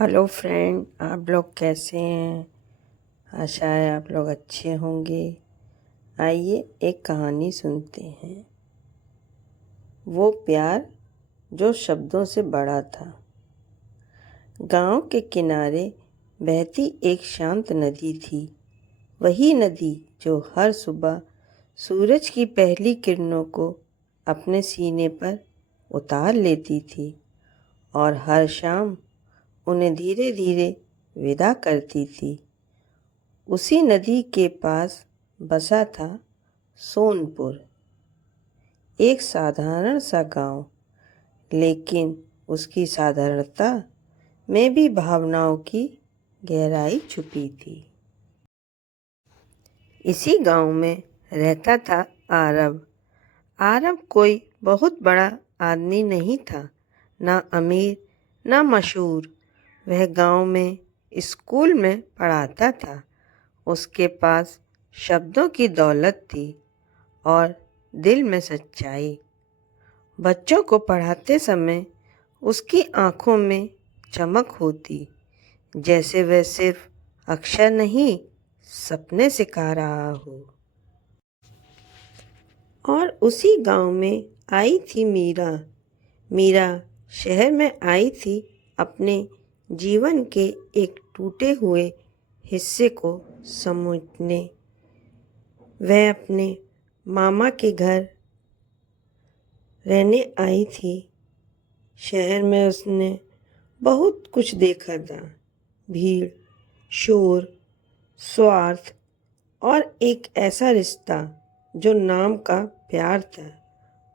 Hello friend, आप लोग कैसे हैं। आशा है आप लोग अच्छे होंगे। आइए एक कहानी सुनते हैं। वो प्यार जो शब्दों से बड़ा था। गांव के किनारे बहती एक शांत नदी थी। वही नदी जो हर सुबह सूरज की पहली किरणों को अपने सीने पर उतार लेती थी और हर शाम उन्हें धीरे धीरे विदा करती थी। उसी नदी के पास बसा था सोनपुर, एक साधारण सा गांव, लेकिन उसकी साधारणता में भी भावनाओं की गहराई छुपी थी। इसी गांव में रहता था आरव। आरव कोई बहुत बड़ा आदमी नहीं था, ना अमीर ना मशहूर। वह गांव में स्कूल में पढ़ाता था। उसके पास शब्दों की दौलत थी और दिल में सच्चाई। बच्चों को पढ़ाते समय उसकी आंखों में चमक होती, जैसे वह सिर्फ अक्षर नहीं, सपने सिखा रहा हो। और उसी गांव में आई थी मीरा। मीरा शहर में आई थी अपने जीवन के एक टूटे हुए हिस्से को समेटने। वह अपने मामा के घर रहने आई थी। शहर में उसने बहुत कुछ देखा था, भीड़, शोर, स्वार्थ और एक ऐसा रिश्ता जो नाम का प्यार था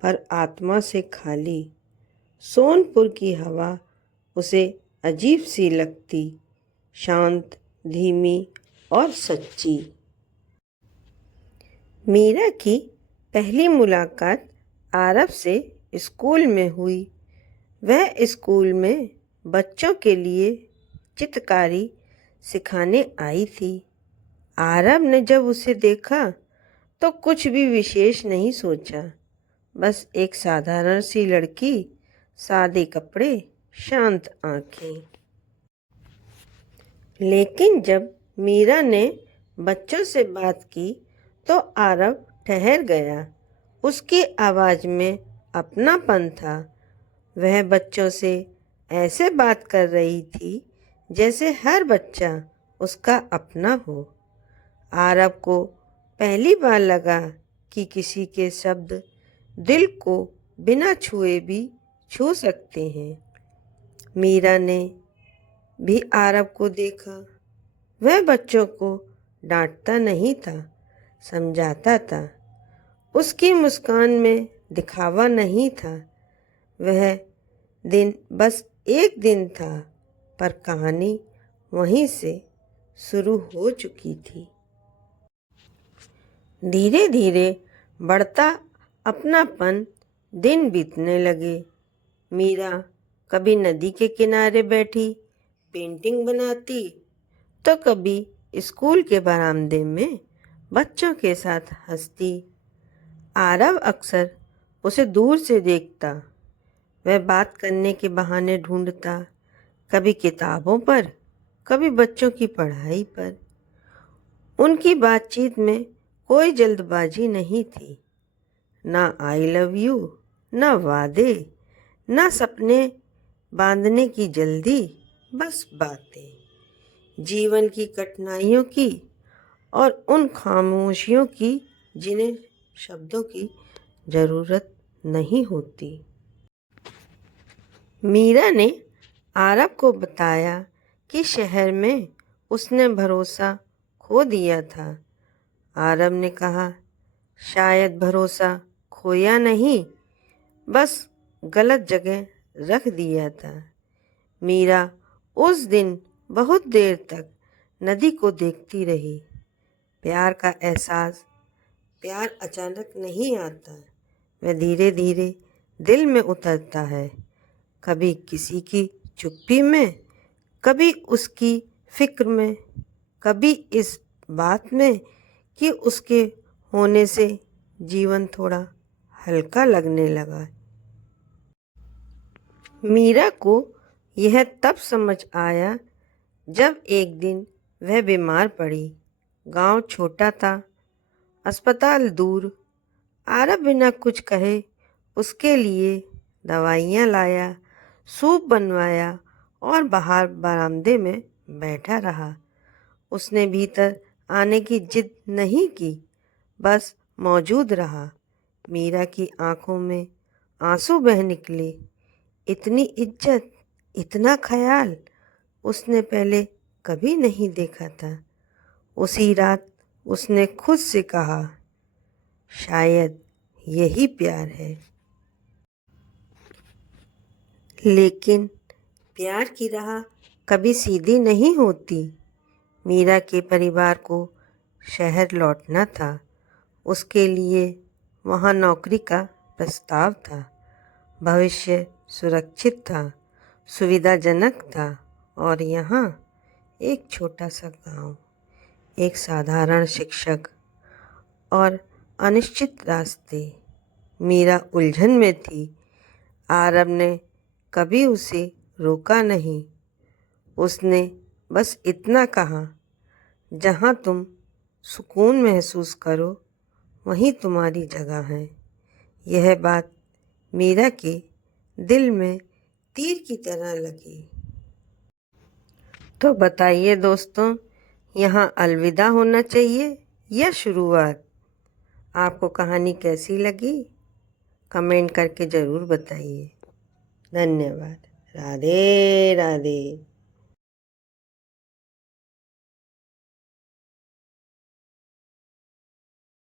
पर आत्मा से खाली। सोनपुर की हवा उसे अजीब सी लगती, शांत, धीमी और सच्ची। मीरा की पहली मुलाकात आरव से स्कूल में हुई। वह स्कूल में बच्चों के लिए चित्रकारी सिखाने आई थी। आरव ने जब उसे देखा तो कुछ भी विशेष नहीं सोचा, बस एक साधारण सी लड़की, सादे कपड़े, शांत आंखें। लेकिन जब मीरा ने बच्चों से बात की तो आरव ठहर गया। उसकी आवाज़ में अपनापन था। वह बच्चों से ऐसे बात कर रही थी जैसे हर बच्चा उसका अपना हो। आरव को पहली बार लगा कि किसी के शब्द दिल को बिना छुए भी छू सकते हैं। मीरा ने भी आरव को देखा। वह बच्चों को डांटता नहीं था, समझाता था। उसकी मुस्कान में दिखावा नहीं था। वह दिन बस एक दिन था, पर कहानी वहीं से शुरू हो चुकी थी। धीरे धीरे बढ़ता अपनापन दिन बीतने लगे। मीरा कभी नदी के किनारे बैठी पेंटिंग बनाती, तो कभी स्कूल के बरामदे में बच्चों के साथ हंसती। आरव अक्सर उसे दूर से देखता। वह बात करने के बहाने ढूंढता, कभी किताबों पर, कभी बच्चों की पढ़ाई पर। उनकी बातचीत में कोई जल्दबाजी नहीं थी, ना आई लव यू, ना वादे, ना सपने बांधने की जल्दी, बस बातें जीवन की कठिनाइयों की और उन खामोशियों की जिन्हें शब्दों की ज़रूरत नहीं होती। मीरा ने आरव को बताया कि शहर में उसने भरोसा खो दिया था। आरव ने कहा, शायद भरोसा खोया नहीं, बस गलत जगह रख दिया था। मीरा उस दिन बहुत देर तक नदी को देखती रही। प्यार का एहसास, प्यार अचानक नहीं आता। वह धीरे धीरे दिल में उतरता है, कभी किसी की चुप्पी में, कभी उसकी फिक्र में, कभी इस बात में कि उसके होने से जीवन थोड़ा हल्का लगने लगा। मीरा को यह तब समझ आया जब एक दिन वह बीमार पड़ी। गांव छोटा था, अस्पताल दूर। आरब बिना कुछ कहे उसके लिए दवाइयाँ लाया, सूप बनवाया और बाहर बरामदे में बैठा रहा। उसने भीतर आने की जिद नहीं की, बस मौजूद रहा। मीरा की आंखों में आंसू बह निकले। इतनी इज्जत, इतना ख्याल उसने पहले कभी नहीं देखा था। उसी रात उसने खुद से कहा, शायद यही प्यार है। लेकिन प्यार की राह कभी सीधी नहीं होती। मीरा के परिवार को शहर लौटना था। उसके लिए वहाँ नौकरी का प्रस्ताव था। भविष्य सुरक्षित था, सुविधाजनक था। और यहाँ एक छोटा सा गांव, एक साधारण शिक्षक और अनिश्चित रास्ते। मीरा उलझन में थी। आरब ने कभी उसे रोका नहीं। उसने बस इतना कहा, जहाँ तुम सुकून महसूस करो वहीं तुम्हारी जगह है। यह बात मीरा के दिल में तीर की तरह लगी। तो बताइए दोस्तों, यहाँ अलविदा होना चाहिए या शुरुआत? आपको कहानी कैसी लगी? कमेंट करके ज़रूर बताइए। धन्यवाद। राधे राधे।